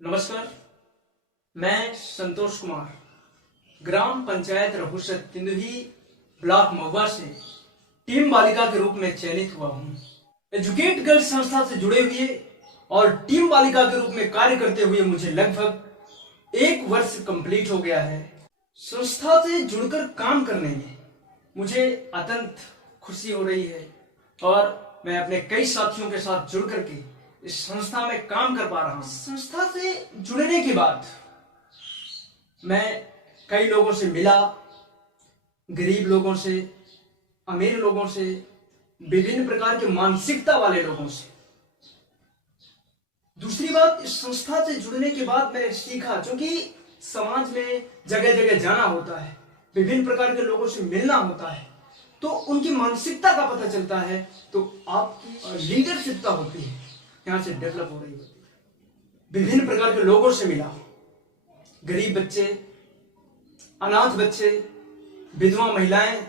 नमस्कार। मैं संतोष कुमार ग्राम पंचायत रघुसत तिंदुही ब्लॉक महुआ से टीम बालिका के रूप में चयनित हुआ हूँ। एजुकेट गर्ल्स संस्था से जुड़े हुए और टीम बालिका के रूप में कार्य करते हुए मुझे लगभग 1 वर्ष कंप्लीट हो गया है। संस्था से जुड़कर काम करने में मुझे अत्यंत खुशी हो रही है और मैं अपने कई साथियों के साथ जुड़ करके इस संस्था में काम कर पा रहा हूं। संस्था से जुड़ने के बाद मैं कई लोगों से मिला, गरीब लोगों से, अमीर लोगों से, विभिन्न प्रकार के मानसिकता वाले लोगों से। दूसरी बात, इस संस्था से जुड़ने के बाद मैंने सीखा, क्योंकि समाज में जगह जगह जाना होता है, विभिन्न प्रकार के लोगों से मिलना होता है, तो उनकी मानसिकता का पता चलता है, तो आपकी लीडरशिप होती है यहां से डेवलप हो रही होती है। विभिन्न प्रकार के लोगों से मिला, गरीब बच्चे, अनाथ बच्चे, विधवा महिलाएं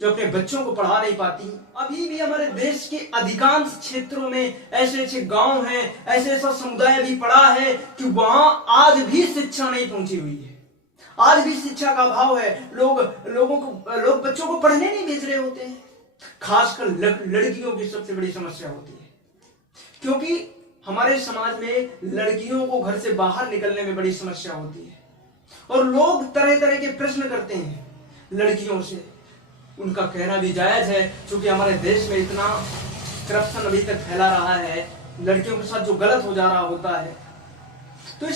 जो अपने बच्चों को पढ़ा नहीं पाती। अभी भी हमारे देश के अधिकांश क्षेत्रों में ऐसे ऐसे गांव हैं, ऐसा समुदाय भी पड़ा है कि वहां आज भी शिक्षा नहीं पहुंची हुई है, आज भी शिक्षा का अभाव है। लोग बच्चों को पढ़ने नहीं भेज रहे होते हैं। खासकर लड़कियों की सबसे बड़ी समस्या होती है, क्योंकि हमारे समाज में लड़कियों को घर से बाहर निकलने में बड़ी समस्या होती है और लोग तरह तरह के प्रश्न करते हैं लड़कियों से। उनका कहना भी जायज है, क्योंकि हमारे देश में इतना करप्शन अभी तक फैला रहा है, लड़कियों के साथ जो गलत हो जा रहा होता है। तो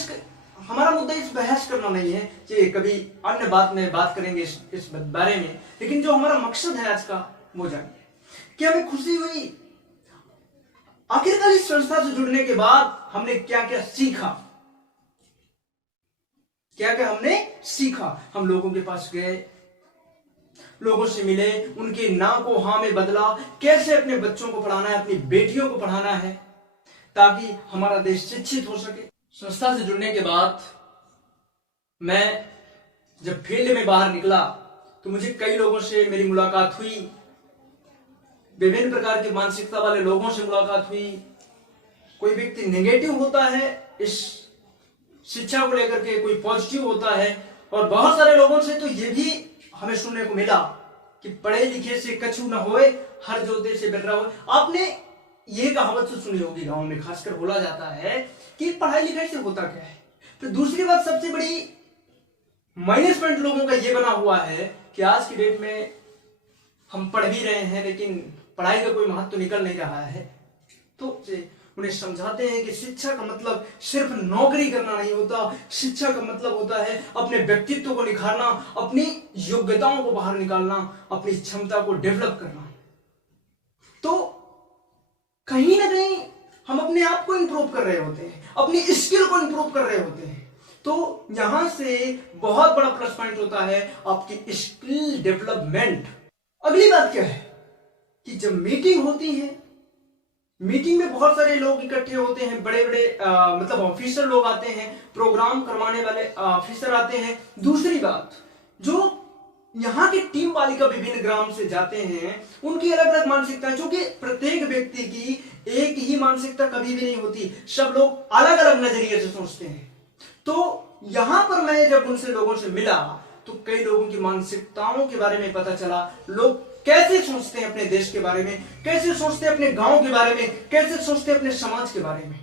हमारा मुद्दा इस बहस करना नहीं है कि कभी अन्य बात में बात करेंगे इस बारे में, लेकिन जो हमारा मकसद है आज का वो जानिए कि हमें खुशी हुई। आखिरकार इस संस्था से जुड़ने के बाद हमने क्या क्या सीखा, हमने सीखा। हम लोगों के पास गए, लोगों से मिले, उनके ना को हां में बदला। कैसे अपने बच्चों को पढ़ाना है, अपनी बेटियों को पढ़ाना है, ताकि हमारा देश शिक्षित हो सके। संस्था से जुड़ने के बाद मैं जब फील्ड में बाहर निकला तो मुझे कई लोगों से मेरी मुलाकात हुई, विभिन्न प्रकार की मानसिकता वाले लोगों से मुलाकात हुई। कोई व्यक्ति नेगेटिव होता है इस शिक्षा को लेकर के, कोई पॉजिटिव होता है, और बहुत सारे लोगों से तो ये भी हमें सुनने को मिला कि पढ़े लिखे से कछु न होए, हर जोते से बेटरा होए। आपने ये कहावत तो सुनी होगी, गांव में खासकर बोला जाता है कि पढ़ाई लिखाई से होता क्या है। तो दूसरी बात, सबसे बड़ी माइनस पॉइंट लोगों का ये बना हुआ है कि आज की डेट में हम पढ़ भी रहे हैं, लेकिन पढ़ाई का कोई महत्व निकल नहीं रहा है। तो उन्हें समझाते हैं कि शिक्षा का मतलब सिर्फ नौकरी करना नहीं होता, शिक्षा का मतलब होता है अपने व्यक्तित्व को निखारना, अपनी योग्यताओं को बाहर निकालना, अपनी क्षमता को डेवलप करना। तो कहीं ना कहीं हम अपने आप को इंप्रूव कर रहे होते हैं, अपनी स्किल को इंप्रूव कर रहे होते हैं। तो यहां से बहुत बड़ा प्लस पॉइंट होता है आपकी स्किल डेवलपमेंट। अगली बात क्या है कि जब मीटिंग होती है, मीटिंग में बहुत सारे लोग इकट्ठे होते हैं, बड़े बड़े मतलब ऑफिसर लोग आते हैं, प्रोग्राम करवाने वाले ऑफिसर आते हैं। दूसरी बात, जो यहाँ की टीम बालिका विभिन्न ग्राम से जाते हैं, उनकी अलग अलग मानसिकता है, क्योंकि प्रत्येक व्यक्ति की एक ही मानसिकता कभी भी नहीं होती, सब लोग अलग अलग नजरिए से सोचते हैं। तो यहां पर मैं जब उनसे लोगों से मिला तो कई लोगों की मानसिकताओं के बारे में पता चला। लोग कैसे सोचते हैं अपने देश के बारे में, कैसे सोचते हैं अपने गांव के बारे में, कैसे सोचते हैं अपने समाज के बारे में।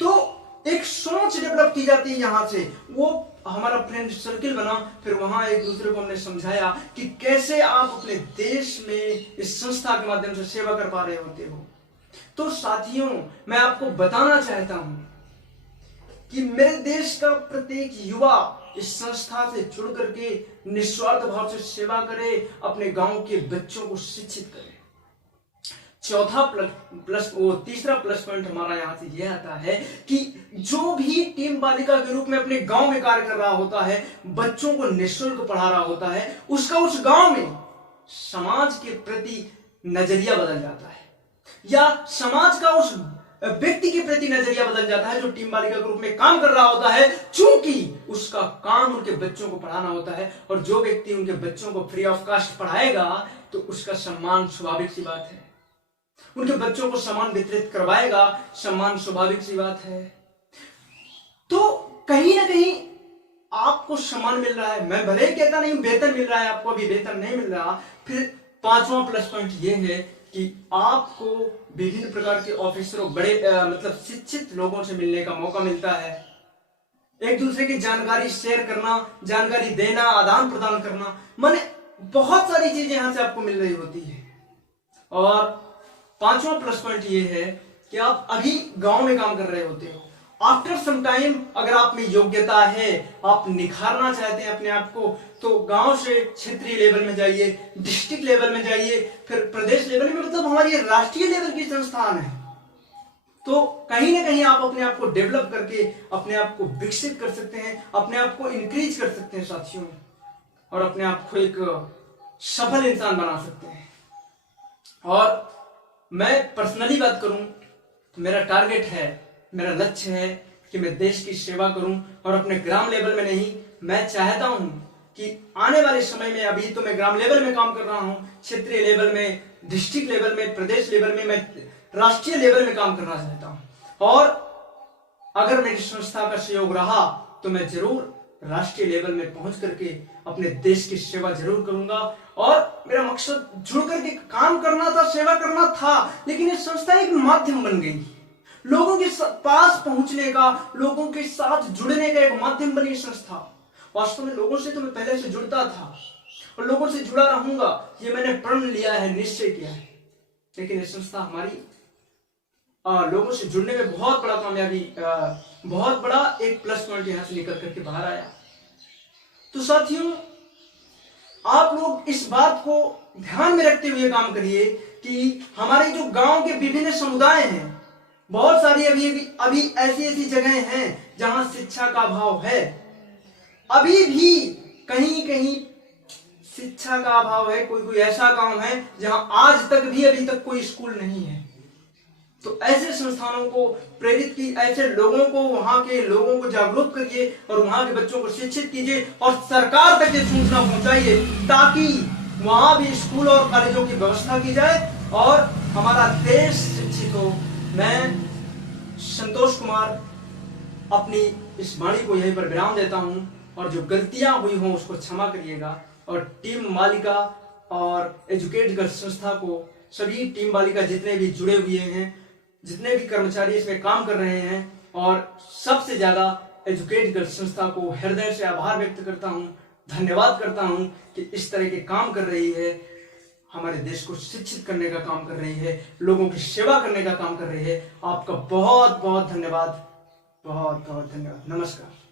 तो एक सोच डेवलप की जाती है यहां से। वो हमारा फ्रेंड सर्किल बना, फिर वहां एक दूसरे को हमने समझाया कि कैसे आप अपने देश में इस संस्था के माध्यम से सेवा कर पा रहे होते हो। तो साथियों, मैं आपको बताना चाहता हूं कि मेरे देश का प्रत्येक युवा इस संस्था से जुड़ करके निस्वार्थ भाव से सेवा करे, अपने गांव के बच्चों को शिक्षित करे। तीसरा प्लस पॉइंट हमारा यहां से यह आता है कि जो भी टीम बालिका के रूप में अपने गांव में कार्य कर रहा होता है, बच्चों को निःशुल्क पढ़ा रहा होता है, उसका उस गांव में समाज के प्रति नजरिया बदल जाता है, या समाज का उस व्यक्ति के प्रति नजरिया बदल जाता है जो टीम बालिका के रूप में काम कर रहा होता है, चूंकि उसका काम उनके बच्चों को पढ़ाना होता है। और जो व्यक्ति उनके बच्चों को फ्री ऑफ कॉस्ट पढ़ाएगा तो उसका सम्मान स्वाभाविक सी बात है, उनके बच्चों को सम्मान वितरित करवाएगा, सम्मान स्वाभाविक सी बात है। कहीं ना कहीं आपको सम्मान मिल रहा है। मैं भले ही कहता नहीं वेतन मिल रहा है, आपको अभी वेतन नहीं मिल रहा। फिर पांचवा प्लस पॉइंट ये है कि आपको विभिन्न प्रकार के ऑफिसरों, बड़े मतलब शिक्षित लोगों से मिलने का मौका मिलता है। एक दूसरे की जानकारी शेयर करना, जानकारी देना, आदान प्रदान करना, माने बहुत सारी चीजें यहां से आपको मिल रही होती है। और पांचवा प्लस पॉइंट ये है कि आप अभी गांव में काम कर रहे होते हो। आफ्टर सम टाइम अगर आप में योग्यता है, आप निखारना चाहते हैं अपने आप को, तो गांव से क्षेत्रीय लेवल में जाइए, डिस्ट्रिक्ट लेवल में जाइए, फिर प्रदेश लेवल में, मतलब हमारी राष्ट्रीय लेवल की संस्थान है। तो कहीं ना कहीं आप अपने आप को डेवलप करके अपने आप को विकसित कर सकते हैं, अपने आप को इंक्रीज कर सकते हैं साथियों, और अपने आप को एक सफल इंसान बना सकते हैं। और मैं पर्सनली बात करूं, मेरा टारगेट है, मेरा लक्ष्य है कि मैं देश की सेवा करूं, और अपने ग्राम लेवल में नहीं, मैं चाहता हूं कि आने वाले समय में, अभी तो मैं ग्राम लेवल में काम कर रहा हूं, क्षेत्रीय लेवल में, डिस्ट्रिक्ट लेवल में, प्रदेश लेवल में, मैं राष्ट्रीय लेवल में काम करना चाहता हूं। और अगर मेरी संस्था का सहयोग रहा तो मैं जरूर राष्ट्रीय लेवल में पहुंच करके अपने देश की सेवा जरूर करूंगा। और मेरा मकसद जुड़ करके काम करना था, सेवा करना था, लेकिन ये संस्था एक माध्यम बन गई, लोगों के पास पहुंचने का, लोगों के साथ जुड़ने का एक माध्यम बनी संस्था। वास्तव में लोगों से तो मैं पहले से जुड़ता था और लोगों से जुड़ा रहूंगा, ये मैंने प्रण लिया है, निश्चय किया है। लेकिन ये संस्था हमारी लोगों से जुड़ने में बहुत बड़ा कामयाबी, बहुत बड़ा एक प्लस पॉइंट यहां से निकल करके बाहर आया। तो साथियों, आप लोग इस बात को ध्यान में रखते हुए काम करिए कि हमारे जो गांव के विभिन्न समुदाय हैं, बहुत सारी अभी ऐसी जगह हैं जहां शिक्षा का अभाव है, अभी भी कहीं कहीं शिक्षा का अभाव है। कोई ऐसा गांव है जहां आज तक भी अभी तक कोई स्कूल नहीं है। तो ऐसे संस्थानों को प्रेरित की, ऐसे लोगों को, वहां के लोगों को जागरूक करिए और वहां के बच्चों को शिक्षित कीजिए और सरकार तक ये सूचना पहुंचाइए, ताकि वहां भी स्कूल और कॉलेजों की व्यवस्था की जाए और हमारा देश शिक्षित हो। मैं संतोष कुमार अपनी इस वाणी को यहीं पर विराम देता हूं, और जो गलतियां हुई हों उसको क्षमा करिएगा। और टीम मालिका और एजुकेट गर्ल्स संस्था को, सभी टीम मालिका जितने भी जुड़े हुए हैं, जितने भी कर्मचारी इसमें काम कर रहे हैं, और सबसे ज्यादा एजुकेट गर्ल्स संस्था को हृदय से आभार व्यक्त करता हूं, धन्यवाद करता हूं कि इस तरह के काम कर रही है, हमारे देश को शिक्षित करने का काम कर रही है, लोगों की सेवा करने का काम कर रही है। आपका बहुत बहुत धन्यवाद, बहुत बहुत धन्यवाद। नमस्कार।